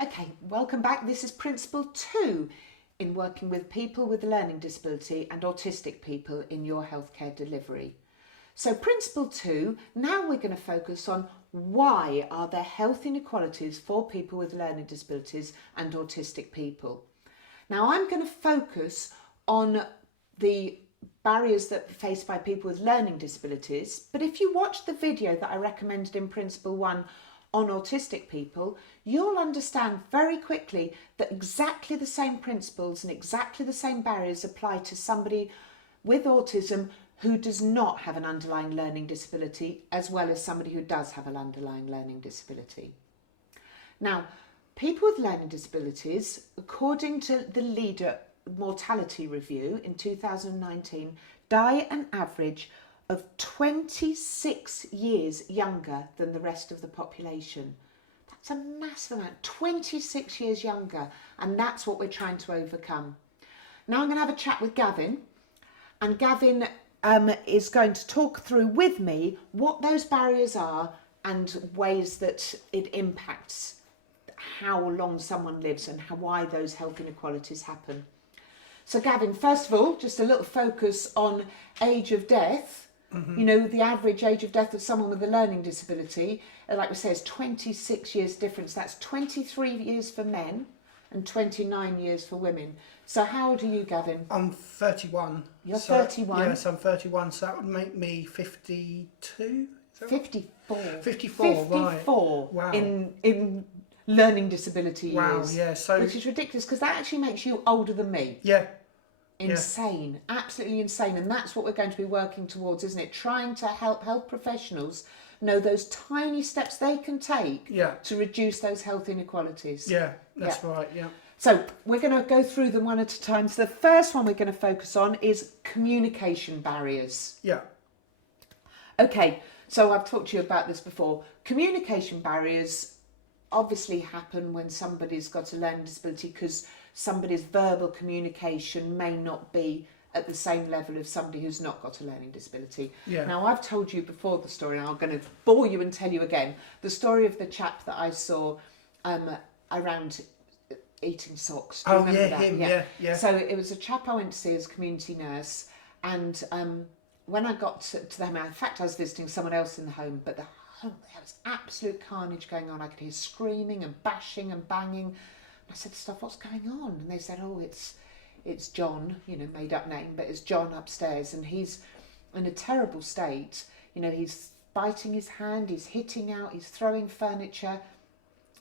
Okay, welcome back. This is Principle 2 in working with people with a learning disability and autistic people in your healthcare delivery. So Principle 2, now we're going to focus on why are there health inequalities for people with learning disabilities and autistic people. Now I'm going to focus on the barriers that are faced by people with learning disabilities, but if you watch the video that I recommended in Principle 1 on autistic people, you'll understand very quickly that exactly the same principles and exactly the same barriers apply to somebody with autism who does not have an underlying learning disability, as well as somebody who does have an underlying learning disability. Now, people with learning disabilities, according to the Leader Mortality Review in 2019, die an average of 26 years younger than the rest of the population. That's a massive amount, 26 years younger, and that's what we're trying to overcome. Now I'm going to have a chat with Gavin, and Gavin is going to talk through with me what those barriers are and ways that it impacts how long someone lives and why those health inequalities happen. So Gavin, first of all, just a little focus on age of death. Mm-hmm. You know, the average age of death of someone with a learning disability, like we say, is 26 years difference. That's 23 years for men and 29 years for women. So how old are you, Gavin? I'm 31. You're 31? Yes, I'm 31, so that would make me 52? 54. 54, right. 54 Wow. in learning disability years. Wow, yeah. So, which is ridiculous, because that actually makes you older than me. Yeah. Insane, yeah. Absolutely insane. And that's what we're going to be working towards, isn't it? Trying to help health professionals know those tiny steps they can take to reduce those health inequalities. Yeah, that's right, yeah. So we're going to go through them one at a time. So the first one we're going to focus on is communication barriers. Yeah. Okay, so I've talked to you about this before. Communication barriers obviously happen when somebody's got a learning disability because somebody's verbal communication may not be at the same level of somebody who's not got a learning disability. Yeah. Now, I've told you before the story, and I'm going to bore you and tell you again, the story of the chap that I saw around eating socks. Do you remember that? Him, yeah. So it was a chap I went to see as a community nurse, and when I got to the home, in fact I was visiting someone else in the home, but there was absolute carnage going on. I could hear screaming and bashing and banging. I said, "Stuff, what's going on?" And they said, "Oh, it's John, you know, made up name, but it's John upstairs, and he's in a terrible state. You know, he's biting his hand, he's hitting out, he's throwing furniture,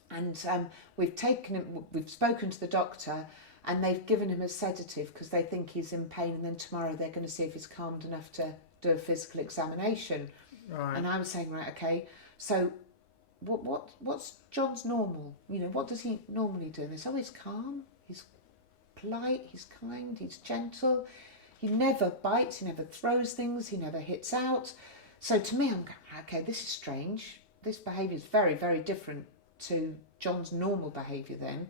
and we've spoken to the doctor, and they've given him a sedative because they think he's in pain, and then tomorrow they're going to see if he's calmed enough to do a physical examination." Right. And I was saying, right, okay, so what's John's normal? You know, what does he normally do? And they say, "Oh, he's calm, he's polite, he's kind, he's gentle, he never bites, he never throws things, he never hits out." So to me, I'm going, okay, this is strange. This behaviour is very, very different to John's normal behaviour then.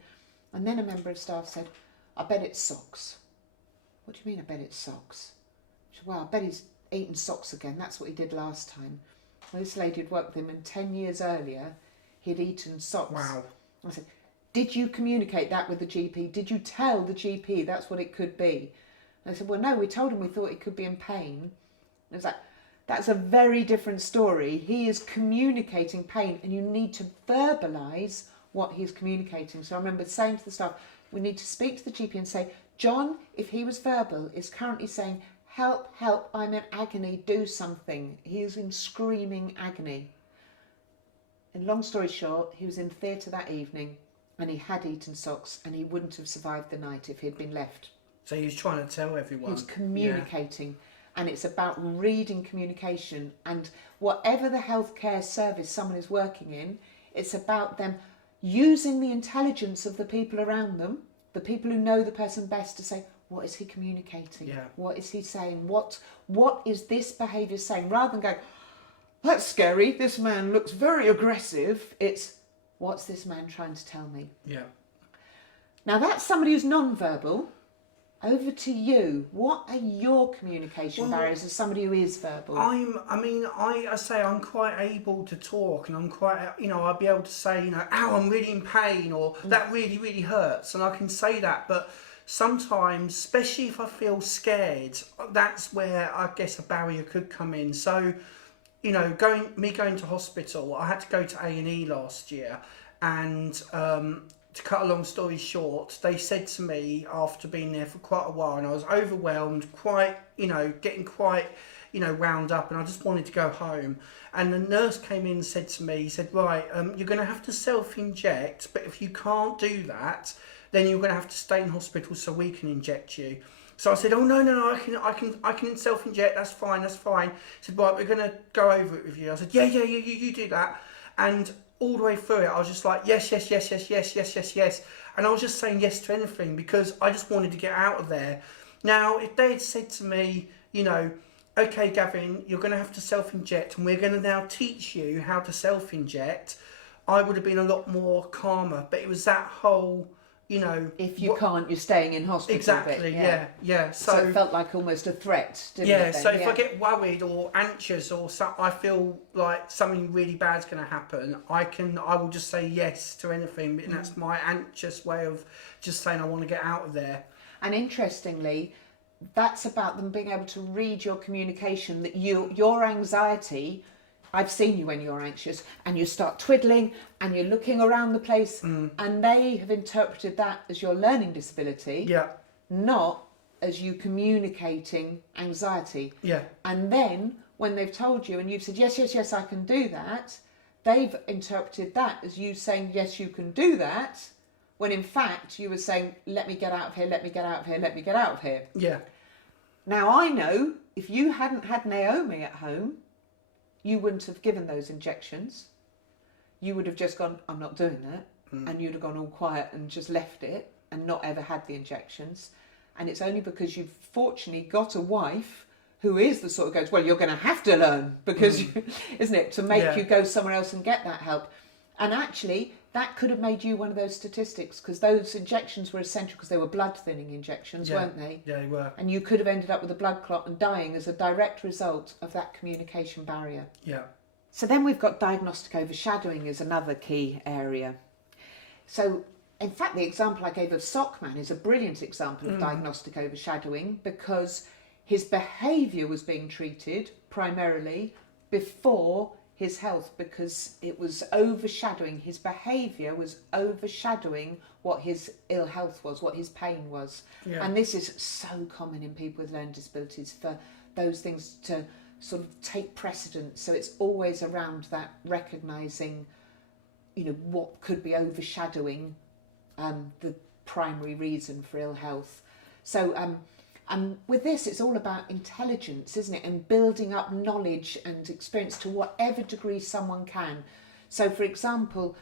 And then a member of staff said, "I bet it's socks." "What do you mean, I bet it's socks?" She said, "Well, I bet he's eaten socks again. That's what he did last time." Well, this lady had worked with him, and 10 years earlier, he'd eaten socks. Wow. I said, "Did you communicate that with the GP? Did you tell the GP that's what it could be?" And I said, "Well, no, we told him we thought he could be in pain." And I was like, that's a very different story. He is communicating pain, and you need to verbalise what he's communicating. So I remember saying to the staff, we need to speak to the GP and say, "John, if he was verbal, is currently saying, 'Help, help, I'm in agony, do something.' He is in screaming agony." And long story short, he was in theatre that evening, and he had eaten socks, and he wouldn't have survived the night if he'd been left. So he was trying to tell everyone. He was communicating, and it's about reading communication. And whatever the healthcare service someone is working in, it's about them using the intelligence of the people around them, the people who know the person best, to say, what is he communicating? Yeah. What is he saying? What is this behaviour saying? Rather than going, "That's scary, this man looks very aggressive," it's, what's this man trying to tell me? Yeah. Now that's somebody who's non-verbal. over to you. What are your communication barriers as somebody who is verbal? I say I'm quite able to talk, and I'm quite, I'll be able to say, ow, I'm really in pain, or that really, really hurts, and I can say that, but sometimes, especially if I feel scared, that's where I guess a barrier could come in. So, going to hospital, I had to go to A&E last year, and to cut a long story short, they said to me after being there for quite a while, and I was overwhelmed, quite, getting quite, wound up, and I just wanted to go home. And the nurse came in and said to me, he said, right, you're going to have to self-inject, but if you can't do that, then you're going to have to stay in hospital so we can inject you. So I said, oh, no, I can self-inject, that's fine. He said, right, we're going to go over it with you. I said, yeah, you do that. And all the way through it, I was just like, yes. And I was just saying yes to anything because I just wanted to get out of there. Now, if they had said to me, okay, Gavin, you're going to have to self-inject and we're going to now teach you how to self-inject, I would have been a lot more calmer. But it was that whole, if you can't, you're staying in hospital. Exactly, yeah. So it felt like almost a threat, didn't it? Yeah, so if I get worried or anxious or I feel like something really bad's going to happen, I will just say yes to anything, and that's my anxious way of just saying I want to get out of there. And interestingly, that's about them being able to read your communication, that your anxiety, I've seen you when you're anxious and you start twiddling and you're looking around the place, and they have interpreted that as your learning disability, not as you communicating anxiety. Yeah. And then when they've told you and you've said, yes, I can do that, they've interpreted that as you saying, yes, you can do that, when in fact you were saying, let me get out of here, let me get out of here, let me get out of here. Yeah. Now I know if you hadn't had Naomi at home, you wouldn't have given those injections. You would have just gone, I'm not doing that. And you'd have gone all quiet and just left it and not ever had the injections. And it's only because you've fortunately got a wife who is the sort of goes, well, you're going to have to learn because, isn't it, to make you go somewhere else and get that help. And actually, that could have made you one of those statistics because those injections were essential because they were blood thinning injections, weren't they? Yeah, they were. And you could have ended up with a blood clot and dying as a direct result of that communication barrier. Yeah. So then we've got diagnostic overshadowing as another key area. So in fact, the example I gave of Sockman is a brilliant example of diagnostic overshadowing because his behaviour was being treated primarily before his health because it was overshadowing, his behaviour was overshadowing what his ill health was, what his pain was. Yeah. And this is so common in people with learning disabilities for those things to sort of take precedence. So it's always around that recognising, what could be overshadowing the primary reason for ill health. So with this, it's all about intelligence, isn't it? And building up knowledge and experience to whatever degree someone can. So, for example,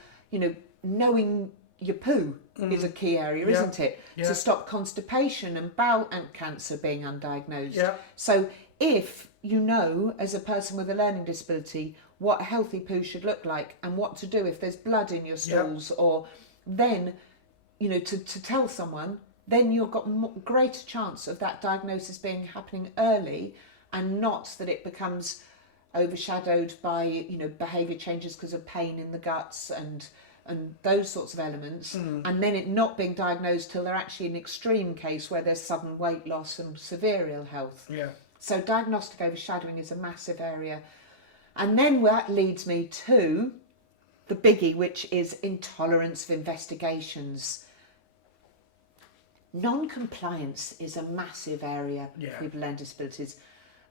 knowing your poo is a key area, isn't it? Yeah. To stop constipation and bowel cancer being undiagnosed. Yeah. So if you know, as a person with a learning disability, what a healthy poo should look like and what to do if there's blood in your stools, or then, to tell someone, then you've got greater chance of that diagnosis happening early and not that it becomes overshadowed by, behaviour changes because of pain in the guts and those sorts of elements, and then it not being diagnosed till they're actually an extreme case where there's sudden weight loss and severe ill health. Yeah. So diagnostic overshadowing is a massive area. And then that leads me to the biggie, which is intolerance of investigations. Non-compliance is a massive area for people with learning disabilities,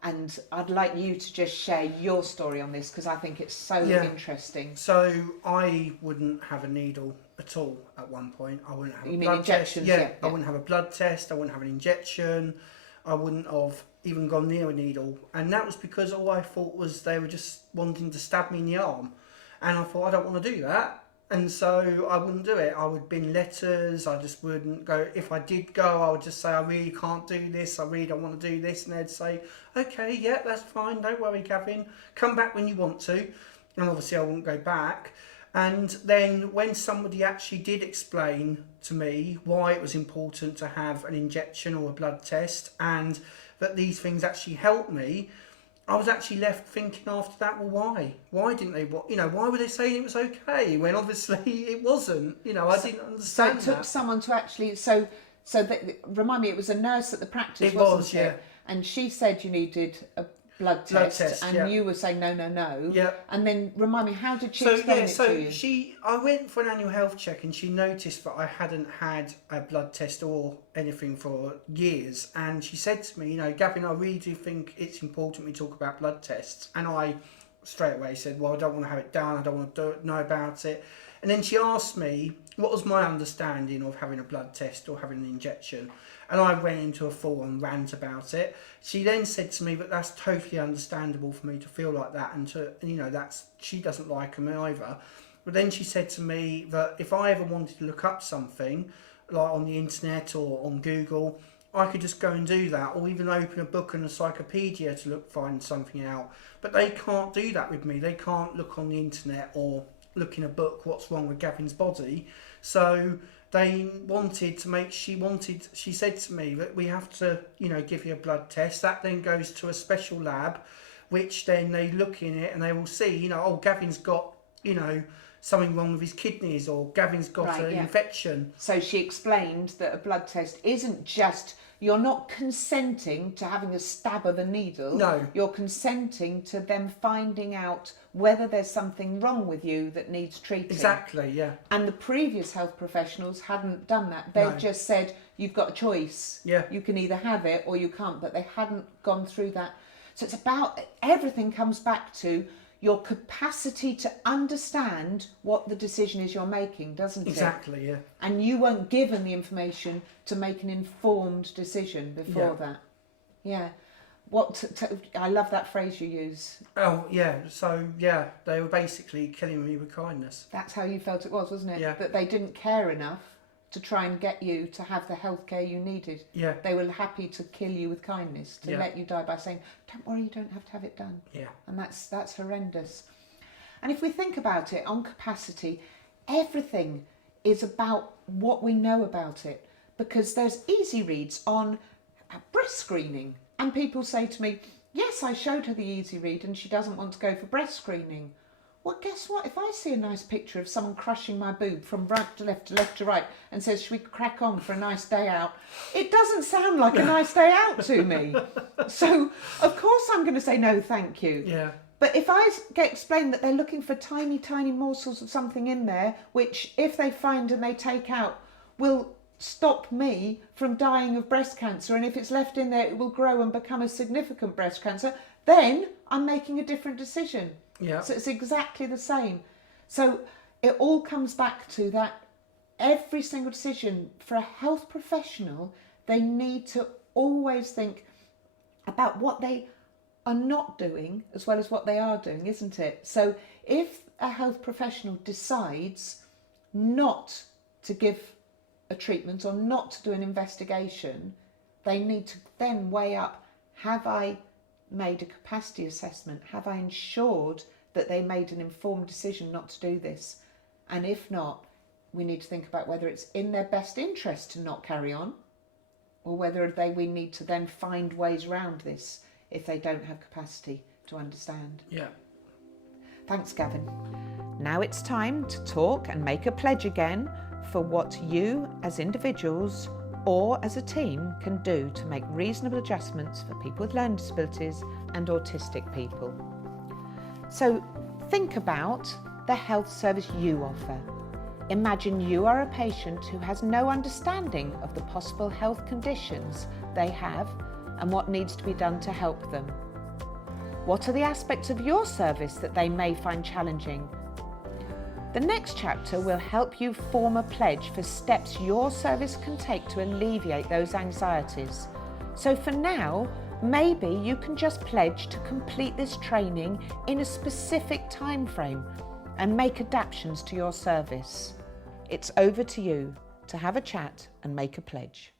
and I'd like you to just share your story on this because I think it's so interesting. So I wouldn't have a needle at all at one point. I wouldn't have a blood injections, test. yeah. I wouldn't have a blood test. I wouldn't have an injection. I wouldn't have even gone near a needle, and that was because all I thought was they were just wanting to stab me in the arm, and I thought I don't want to do that. And so I wouldn't do it. I would bin letters. I just wouldn't go. If I did go, I would just say, I really can't do this. I really don't want to do this. And they'd say, okay, that's fine. Don't worry, Gavin. Come back when you want to. And obviously I wouldn't go back. And then when somebody actually did explain to me why it was important to have an injection or a blood test, and that these things actually help me, I was actually left thinking after that, well, why? Why didn't they? Why were they saying it was okay when obviously it wasn't? I didn't understand. So it took someone to actually remind me, it was a nurse at the practice, It wasn't was, it? yeah. And she said you needed a blood test, and yeah. you were saying no. Yeah. And then remind me, how did she explain it to you? I went for an annual health check, and she noticed that I hadn't had a blood test or anything for years, and she said to me, Gavin, I really do think it's important we talk about blood tests. And I straight away said, well, I don't want to have it done, I don't want to know about it. And then she asked me what was my understanding of having a blood test or having an injection, and I went into a full-on rant about it. She then said to me that that's totally understandable for me to feel like that, and she doesn't like them either. But then she said to me that if I ever wanted to look up something, like on the internet or on Google, I could just go and do that, or even open a book and a encyclopedia to find something out. But they can't do that with me. They can't look on the internet or look in a book what's wrong with Gavin's body. So they wanted to she said to me that we have to, give you a blood test. That then goes to a special lab, which then they look in it and they will see, Gavin's got, something wrong with his kidneys, or Gavin's got an infection. So she explained that a blood test isn't just, you're not consenting to having a stab of a needle. No. You're consenting to them finding out whether there's something wrong with you that needs treating. Exactly, yeah. And the previous health professionals hadn't done that. They just said, you've got a choice. Yeah. You can either have it or you can't, but they hadn't gone through that. So it's about, everything comes back to your capacity to understand what the decision is you're making, doesn't it? Exactly, yeah. And you weren't given the information to make an informed decision before that. Yeah. I love that phrase you use. Oh, yeah. So, yeah, they were basically killing me with kindness. That's how you felt it was, wasn't it? Yeah. That they didn't care enough to try and get you to have the healthcare you needed. Yeah. They were happy to kill you with kindness, to let you die by saying, don't worry, you don't have to have it done. Yeah. And that's horrendous. And if we think about it on capacity, everything is about what we know about it, because there's easy reads on breast screening, and people say to me, yes, I showed her the easy read and she doesn't want to go for breast screening. Well, guess what? If I see a nice picture of someone crushing my boob from right to left to right and says, should we crack on for a nice day out? It doesn't sound like a nice day out to me. So, of course, I'm going to say no, thank you. Yeah. But if I get explained that they're looking for tiny, tiny morsels of something in there, which if they find and they take out, will stop me from dying of breast cancer, and if it's left in there, it will grow and become a significant breast cancer, then I'm making a different decision. Yeah. So it's exactly the same. So it all comes back to that every single decision for a health professional, they need to always think about what they are not doing as well as what they are doing, isn't it? So if a health professional decides not to give a treatment or not to do an investigation, they need to then weigh up, have I made a capacity assessment? Have I ensured that they made an informed decision not to do this? And if not, we need to think about whether it's in their best interest to not carry on, or whether we need to then find ways around this if they don't have capacity to understand. Yeah. Thanks, Gavin. Now it's time to talk and make a pledge again for what you as individuals or as a team can do to make reasonable adjustments for people with learning disabilities and autistic people. So think about the health service you offer. Imagine you are a patient who has no understanding of the possible health conditions they have and what needs to be done to help them. What are the aspects of your service that they may find challenging? The next chapter will help you form a pledge for steps your service can take to alleviate those anxieties. So for now, maybe you can just pledge to complete this training in a specific time frame and make adaptations to your service. It's over to you to have a chat and make a pledge.